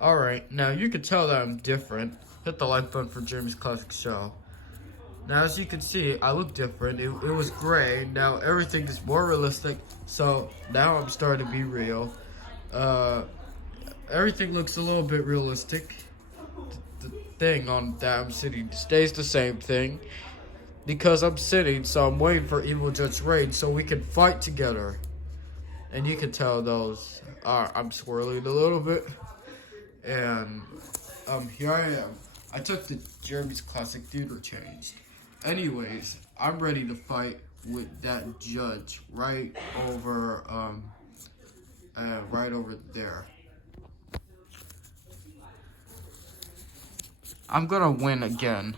Alright, now you can tell that I'm different. Hit the like button for Jeremy's Classic Show. Now as you can see, I look different. It was gray, now everything is more realistic. So now I'm starting to be real. Everything looks a little bit realistic. The thing on that I'm sitting stays the same thing. Because I'm sitting, so I'm waiting for Evil Judge Rain so we can fight together. And you can tell those I'm swirling a little bit. And here I am. I took the Jeremy's Classic Theater change. Anyways, I'm ready to fight with that judge right over there. I'm gonna win again.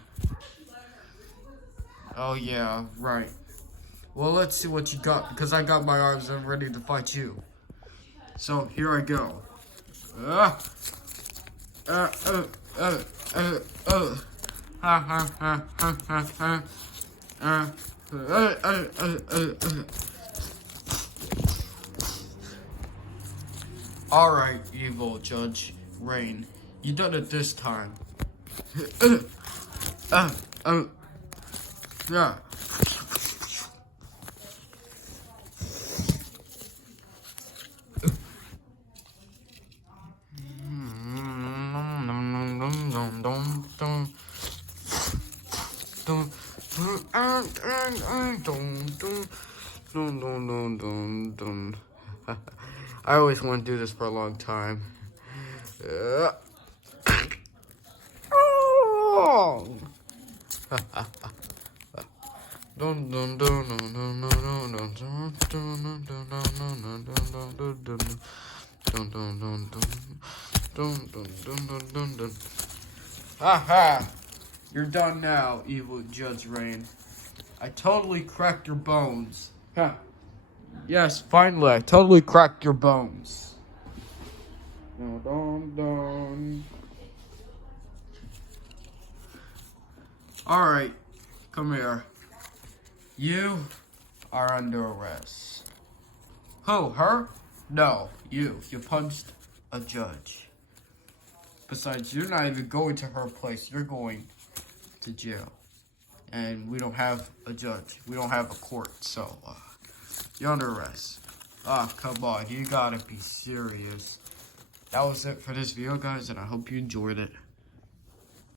Oh yeah, right. Well, let's see what you got, because I got my arms and I'm ready to fight you. So here I go. Alright, Evil Judge Rain. You done it this time. Yeah. I always want to do this for a long time. Haha! You're done now, Evil Judge Rain. I totally cracked your bones. Huh. Yes, finally, I totally cracked your bones. Alright, come here. You are under arrest. Who, her? No, you. You punched a judge. Besides, you're not even going to her place. You're going to jail. And we don't have a judge. We don't have a court, so you're under arrest. Come on. You gotta be serious. That was it for this video, guys, and I hope you enjoyed it.